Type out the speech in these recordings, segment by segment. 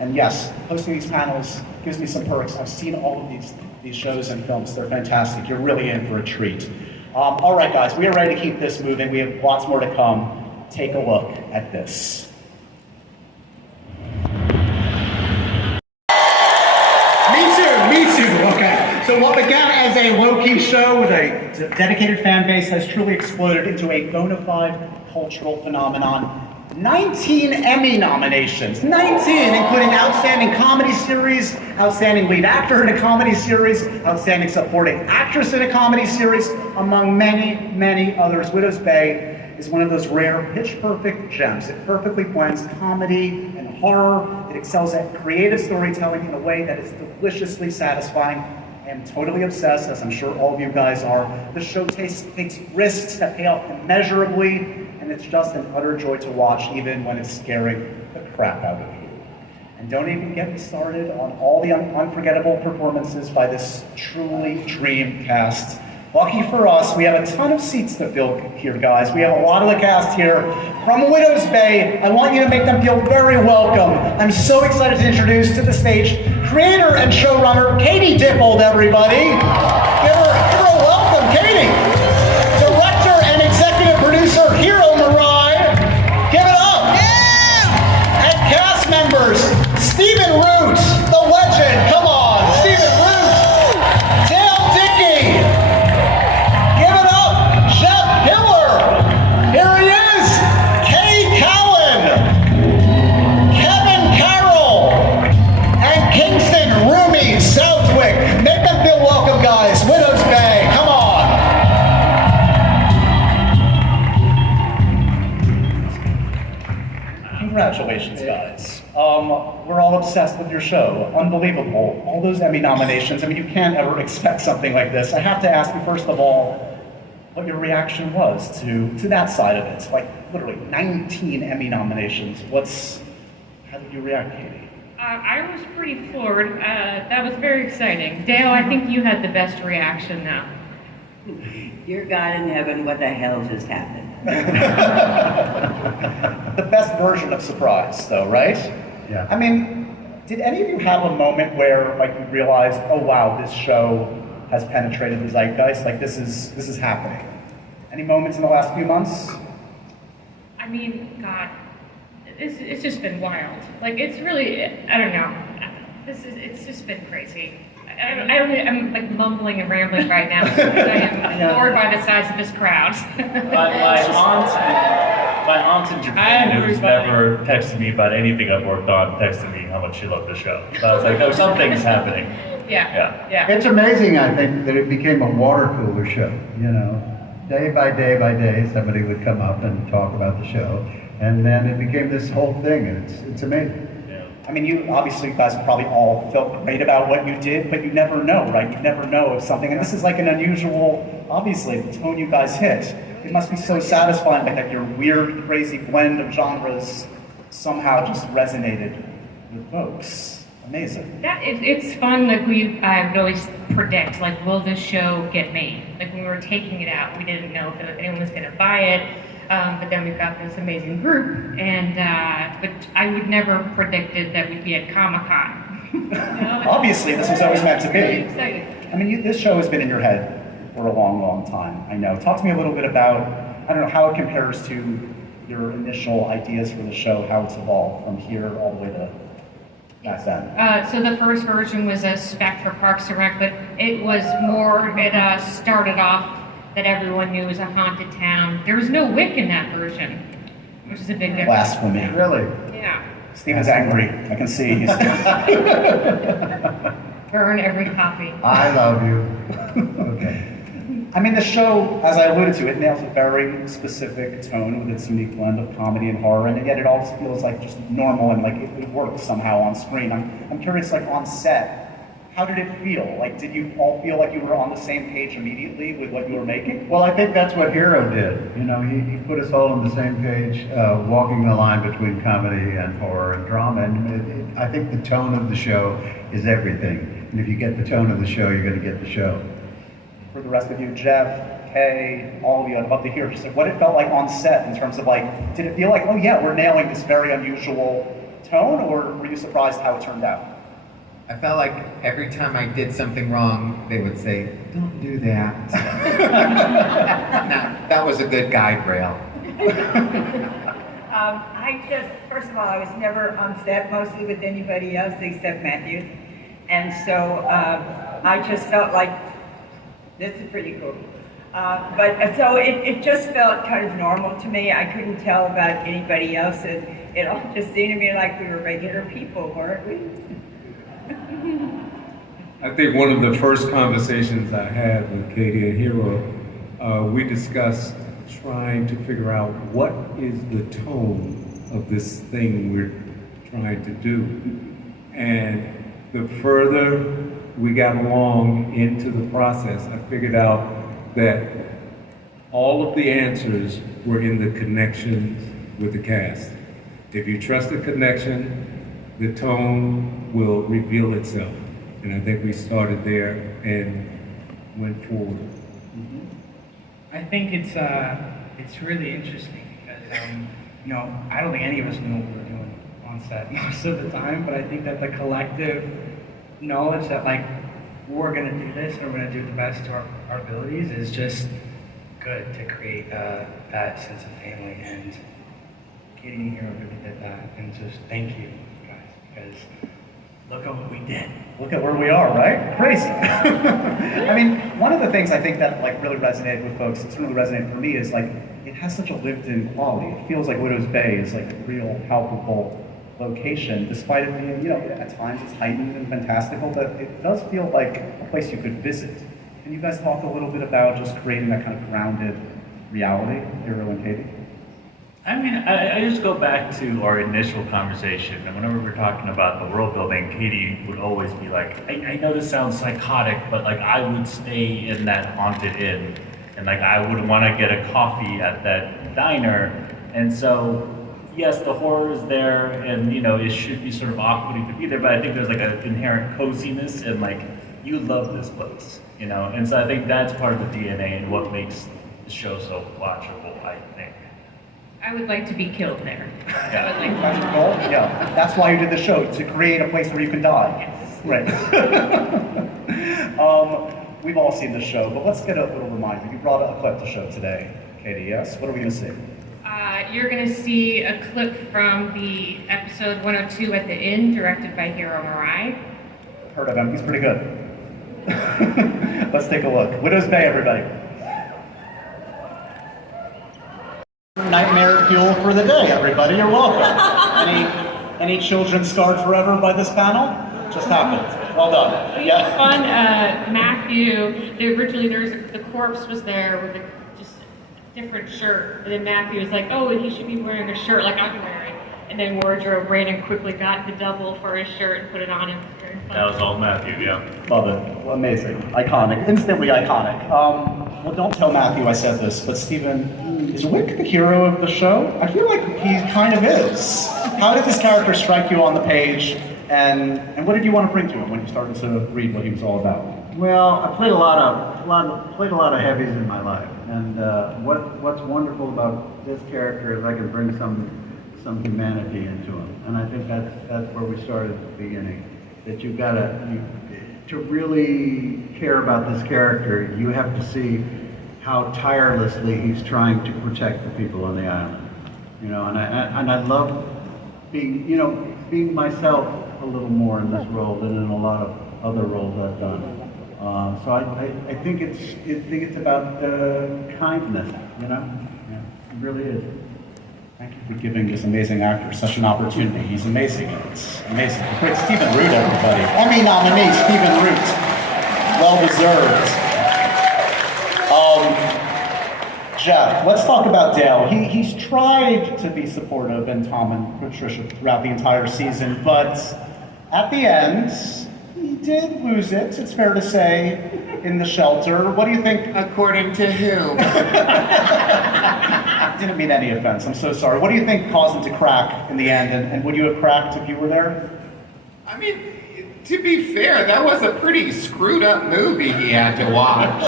And yes, hosting these panels gives me some perks. I've seen all of these shows and films. They're fantastic. You're really in for a treat. All right, guys, we are ready to keep this moving. We have lots more to come. Take a look at this. Me too. Okay. So what began as a low-key show with a dedicated fan base has truly exploded into a bona fide cultural phenomenon. 19 Emmy nominations, 19, including Outstanding Comedy Series, Outstanding Lead Actor in a Comedy Series, Outstanding Supporting Actress in a Comedy Series, among many, many others. Widow's Bay is one of those rare pitch-perfect gems. It perfectly blends comedy and horror. It excels at creative storytelling in a way that is deliciously satisfying. I am totally obsessed, as I'm sure all of you guys are. The show takes risks that pay off immeasurably, and it's just an utter joy to watch, even when it's scaring the crap out of you. And don't even get me started on all the unforgettable performances by this truly dream cast. Lucky for us, we have a ton of seats to fill here, guys. We have a lot of the cast here from Widow's Bay. I want you to make them feel very welcome. I'm so excited to introduce to the stage creator and showrunner Katie Dippold, everybody. Give her a welcome, Katie. Director and executive producer Hiro Murai. Give it up. Yeah! And cast members Stephen Root, the legend. Come on, Stephen Root. Dickey. Congratulations, guys. We're all obsessed with your show. Unbelievable. All those Emmy nominations. I mean, you can't ever expect something like this. I have to ask you, first of all, what your reaction was to that side of it. Like, literally 19 Emmy nominations. How did you react, Katie? I was pretty floored. That was very exciting. Dale, I think you had the best reaction now. Dear God in heaven, what the hell just happened? The best version of surprise, though, right? Yeah. I mean, did any of you have a moment where, like, you realized, oh wow, this show has penetrated the zeitgeist? Like, this is happening. Any moments in the last few months? I mean, God, it's just been wild. Like, it's really, I don't know. It's just been crazy. I'm like mumbling and rambling right now because I am floored by the size of this crowd. My aunt in Japan, who's never texted me about anything I've worked on, texted me how much she loved the show. So I was like, oh, something's happening. Yeah. It's amazing, I think, that it became a water cooler show. You know, day by day, somebody would come up and talk about the show, and then it became this whole thing, and it's amazing. I mean, you guys probably all felt great about what you did, but you never know, right? You never know if something, and this is like an unusual, obviously, the tone you guys hit. It must be so satisfying that your weird, crazy blend of genres somehow just resonated with folks. Amazing. It's fun. Like I would always predict, like, will this show get made? Like when we were taking it out, we didn't know if anyone was going to buy it. But then we've got this amazing group, and but I would never predicted that we'd be at Comic-Con. Obviously, this was always meant to be. Very excited. I mean, this show has been in your head for a long, long time, I know. Talk to me a little bit about, I don't know, how it compares to your initial ideas for the show, how it's evolved from here all the way to back then. So the first version was a spec for Parks and Rec, but it was more, it started off that everyone knew was a haunted town. There was no Wick in that version, which is a big difference. Blasphemy. Really? Yeah. Steven's angry. I can see. He's Burn every copy. I love you. Okay. I mean, the show, as I alluded to, it nails a very specific tone with its unique blend of comedy and horror, and yet it all just feels like just normal and like it works somehow on screen. I'm curious, like on set, how did it feel? Like, did you all feel like you were on the same page immediately with what you were making? Well, I think that's what Hiro did. You know, he put us all on the same page, walking the line between comedy and horror and drama. And I think the tone of the show is everything. And if you get the tone of the show, you're going to get the show. For the rest of you, Jeff, Kay, all of you, I'd love to hear just like what it felt like on set in terms of like, did it feel like, oh yeah, we're nailing this very unusual tone, or were you surprised how it turned out? I felt like every time I did something wrong, they would say, "Don't do that." Now, that was a good guide rail. First of all, I was never on set mostly with anybody else except Matthew. And so I just felt like, this is pretty cool. So it just felt kind of normal to me. I couldn't tell about anybody else. It all just seemed to me like we were regular people, weren't we? I think one of the first conversations I had with Katie and Hiro, we discussed trying to figure out what is the tone of this thing we're trying to do. And the further we got along into the process, I figured out that all of the answers were in the connections with the cast. If you trust the connection, the tone will reveal itself. And I think we started there and went forward. I think it's really interesting because I don't think any of us know what we're doing on set most of the time, but I think that the collective knowledge that like we're gonna do this and we're gonna do the best to our abilities is just good to create that sense of family. And Katie and Hiro really did that, and just thank you guys because look at what we did. Look at where we are, right? Crazy. I mean, one of the things I think that like really resonated with folks, it's really resonated for me, is like it has such a lived-in quality. It feels like Widow's Bay is like a real palpable location, despite it being, at times it's heightened and fantastical, but it does feel like a place you could visit. Can you guys talk a little bit about just creating that kind of grounded reality, Hiro and Katie? I mean, I just go back to our initial conversation, and whenever we're talking about the world building, Katie would always be like, I know this sounds psychotic, but like I would stay in that haunted inn, and like I would want to get a coffee at that diner. And so, yes, the horror is there, and it should be sort of off-putting to be there, but I think there's like an inherent coziness, and like you love this place, and so I think that's part of the DNA and what makes the show so watchable, I think. I would like to be killed there. Yeah. I would like That's your goal? Yeah. That's why you did the show, to create a place where you can die. Yes. Right. We've all seen the show, but let's get a little reminder. You brought a clip to show today, Katie, yes? What are we going to see? You're going to see a clip from the episode 102 at the Inn, directed by Hiro Murai. Heard of him. He's pretty good. Let's take a look. Widow's Bay, everybody. Nightmare fuel for the day, everybody. You're welcome. Any children scarred forever by this panel? Just happened. Well done. Yeah. Fun. Matthew. Originally, the corpse was there with just a different shirt, and then Matthew was like, "Oh, he should be wearing a shirt like I'm wearing." And then wardrobe ran and quickly got the double for his shirt and put it on him. Very fun. That was all Matthew, yeah. Love it. Amazing. Iconic. Instantly iconic. Well, don't tell Matthew I said this, but Stephen, is Wick the hero of the show? I feel like he kind of is. How did this character strike you on the page, and what did you want to bring to him when you started to read what he was all about? Well, I played a lot of heavies in my life, and what's wonderful about this character is I can bring some humanity into him, and I think that's where we started at the beginning. That you've got to really care about this character. You have to see how tirelessly he's trying to protect the people on the island, and I love being myself a little more in this role than in a lot of other roles I've done. So I think it's about kindness, Yeah, it really is. Thank you for giving this amazing actor such an opportunity. He's amazing. It's amazing. Quick, Stephen Root, everybody. Emmy nominee, Stephen Root. Well deserved. Jeff, let's talk about Dale. He's tried to be supportive in Tom and Patricia throughout the entire season, but at the end, he did lose it, it's fair to say, in the shelter. What do you think? According to who? Didn't mean any offense, I'm so sorry. What do you think caused him to crack in the end, and would you have cracked if you were there? I mean, to be fair, that was a pretty screwed up movie he had to watch.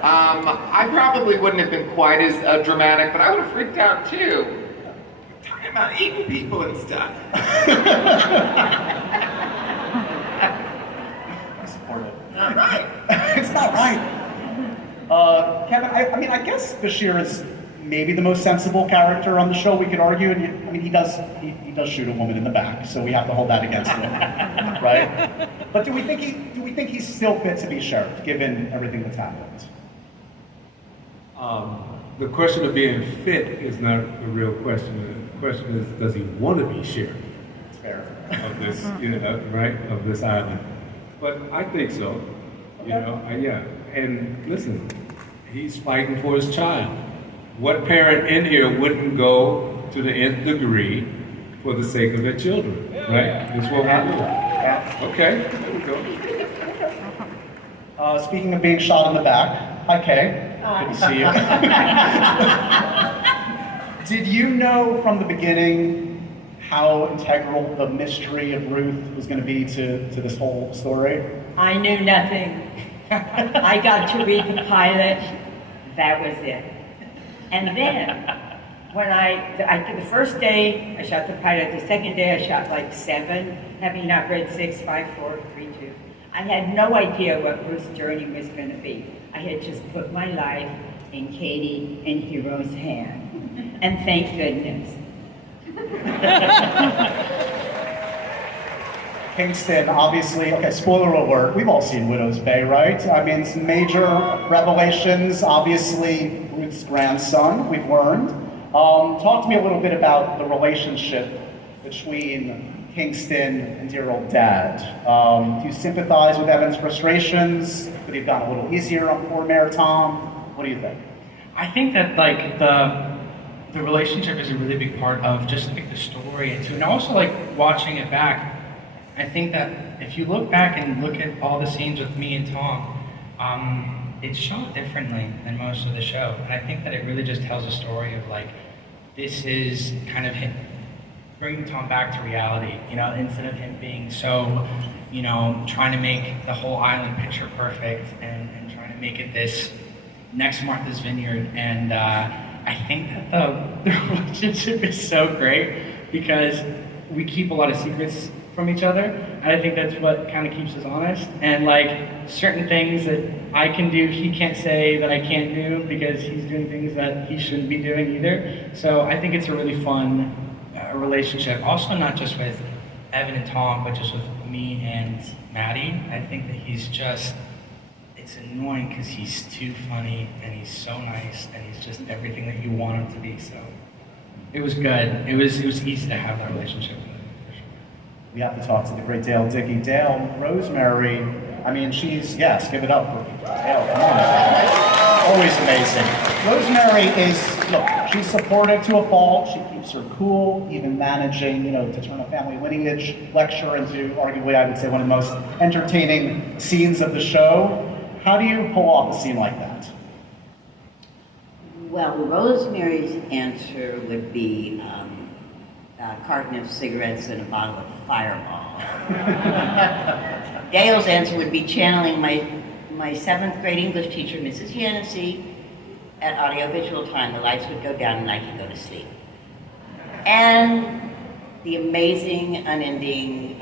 I probably wouldn't have been quite as dramatic, but I would have freaked out too. Talking about eating people and stuff. I support it. Not right. It's not right. Kevin, I mean, I guess Bashir is maybe the most sensible character on the show. We could argue, and I mean, he does shoot a woman in the back, so we have to hold that against him, right? But do we think he's still fit to be sheriff, given everything that's happened? The question of being fit is not the real question. The question is, does he want to be sheriff It's fair. of this, right, of this island? But I think so. Yeah. And listen, he's fighting for his child. What parent in here wouldn't go to the nth degree for the sake of their children, right? That's what we're doing. Yeah. Okay, there we go. Speaking of being shot in the back, hi Kay. Good to see you. Did you know from the beginning how integral the mystery of Ruth was going to be to this whole story? I knew nothing. I got to read the pilot. That was it. And then, when the first day I shot the pilot, the second day I shot like 7, having not read 6, 5, 4, 3, 2. I had no idea what Ruth's journey was going to be. I had just put my life in Katie and Hiro's hand. And thank goodness. Kingston, obviously, okay, spoiler alert, we've all seen Widow's Bay, right? I mean, some major revelations, obviously, Ruth's grandson, we've learned. Talk to me a little bit about the relationship between Kingston and dear old dad. Do you sympathize with Evan's frustrations? Could he have gone a little easier on poor Mayor Tom? What do you think? I think that like the relationship is a really big part of just like the story and too, and also like watching it back. I think that if you look back and look at all the scenes with me and Tom, it's shot differently than most of the show, and I think that it really just tells a story of like this is kind of him bringing Tom back to reality. Instead of him being so, trying to make the whole island picture perfect and trying to make it this next Martha's Vineyard. And I think that the relationship is so great because we keep a lot of secrets from each other, and I think that's what kind of keeps us honest. And like certain things that I can do, he can't say that I can't do because he's doing things that he shouldn't be doing either. So I think it's a really fun relationship. Also, not just with Evan and Tom, but just with me and Maddie. I think that it's annoying because he's too funny and he's so nice and he's just everything that you want him to be. So it was good. It was easy to have that relationship with him. We have to talk to the great Dale Dickey. Dale, Rosemary, I mean, yes, give it up for Dale, come on. Always amazing. Rosemary she's supportive to a fault. She keeps her cool, even managing, to turn a family lineage lecture into arguably, I would say, one of the most entertaining scenes of the show. How do you pull off a scene like that? Well, Rosemary's answer would be a carton of cigarettes and a bottle of Fireball. Dale's answer would be channeling my 7th grade English teacher, Mrs. Yancey, at audiovisual time. The lights would go down and I could go to sleep. And the amazing, unending,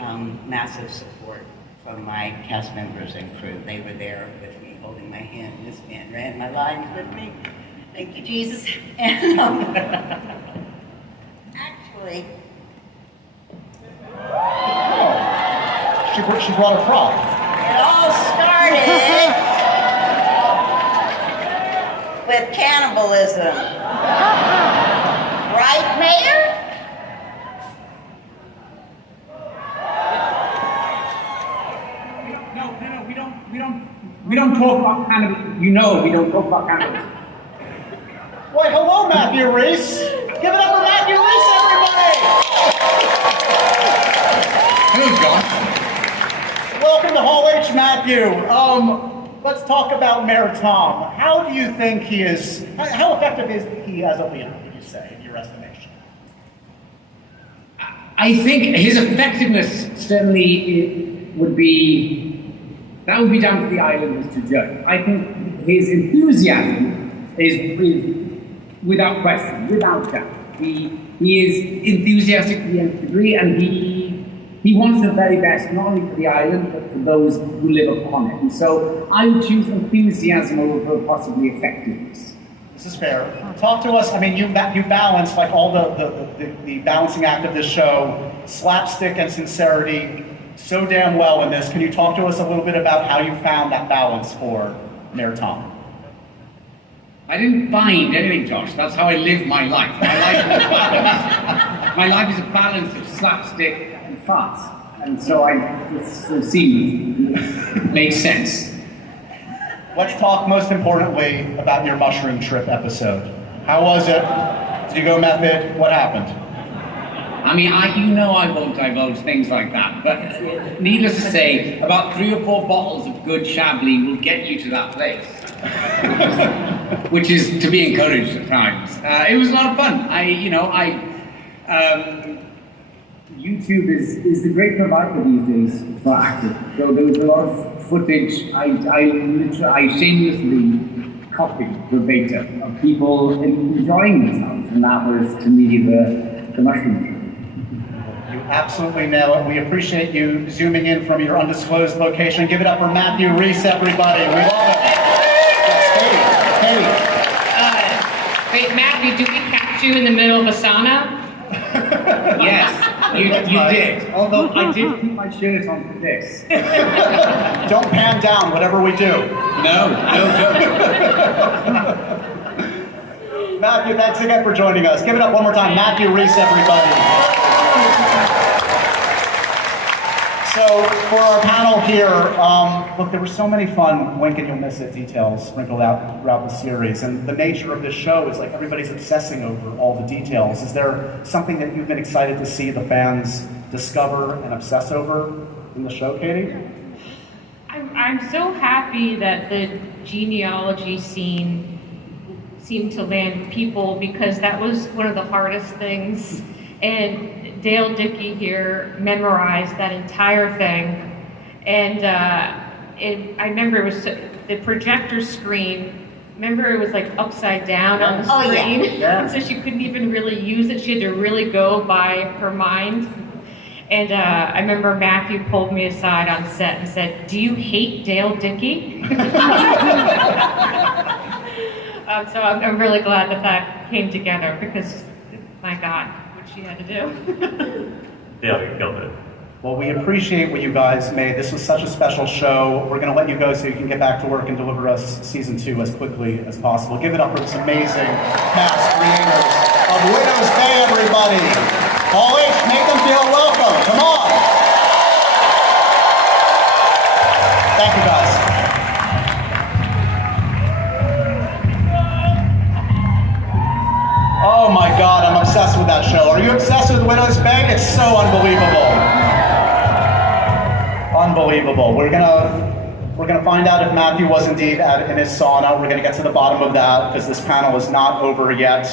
massive support from my cast members and crew. They were there with me, holding my hand. This man ran my lines with me. Thank you, Jesus. And actually, She brought a prop. it all started with cannibalism. Right, Mayor? No, we don't talk about cannibalism. We don't talk about cannibalism. Why, hello, Matthew Reese. Give it up for Matthew Reese, everybody. Hello, John. Welcome to Hall H, Matthew. Let's talk about Mayor Tom. How do you think he is, how effective is he as a leader, would you say, in your estimation? I think his effectiveness certainly would be down to the islanders to judge. I think his enthusiasm is without question, without doubt. He is enthusiastic to the nth degree, and he wants the very best, not only for the island, but for those who live upon it. And so I would choose enthusiasm over possibly effectiveness. This is fair. Talk to us. I mean, you balance like all the balancing act of this show, slapstick and sincerity, so damn well in this. Can you talk to us a little bit about how you found that balance for Mayor Tom? I didn't find anything, Josh. That's how I live my life. My life is a balance. My life is a balance of slapstick and farce. And so it seemed makes sense. Let's talk most importantly about your mushroom trip episode. How was it? Did you go method? What happened? I mean, I won't divulge things like that, but needless to say, about 3 or 4 bottles of good Chablis will get you to that place, which is to be encouraged at times. It was a lot of fun. YouTube is the great provider these days for actors. So there was a lot of footage I shamelessly copied verbatim of people enjoying themselves, and that was to me the mushroom trip. You absolutely nail it. We appreciate you zooming in from your undisclosed location. Give it up for Matthew Reese, everybody. We love it. Yes, Katie. Wait, Matthew, did we catch you in the middle of a sauna? Yes, you did. Although I did keep my shirt on for this. Don't pan down, whatever we do. No joke. Matthew, thanks again for joining us. Give it up one more time. Matthew Reese, everybody. So for our panel here, look, there were so many fun wink and you'll miss it details sprinkled out throughout the series. And the nature of this show is like everybody's obsessing over all the details. Is there something that you've been excited to see the fans discover and obsess over in the show, Katie? I'm so happy that the genealogy scene seemed to land people, because that was one of the hardest things. And Dale Dickey here memorized that entire thing. And I remember it was the projector screen. Remember, it was like upside down on the screen. Oh, yeah. So she couldn't even really use it. She had to really go by her mind. And I remember Matthew pulled me aside on set and said, "Do you hate Dale Dickey?" So I'm really glad that came together, because, my God, what she had to do. Yeah, you killed it. Well, we appreciate what you guys made. This was such a special show. We're going to let you go so you can get back to work and deliver us season 2 as quickly as possible. Give it up for this amazing cast creators of Widow's Day, everybody. Paul H., make them feel welcome. Come on. Thank you, guys. Oh my God, I'm obsessed with that show. Are you obsessed with Widow's Bag? It's so unbelievable. Unbelievable. We're gonna find out if Matthew was indeed in his sauna. We're gonna get to the bottom of that, because this panel is not over yet.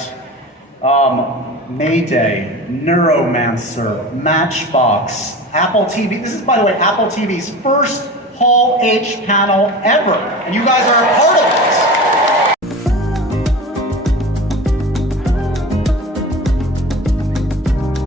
Mayday, Neuromancer, Matchbox, Apple TV. This is, by the way, Apple TV's first Hall H panel ever, and you guys are a part of it.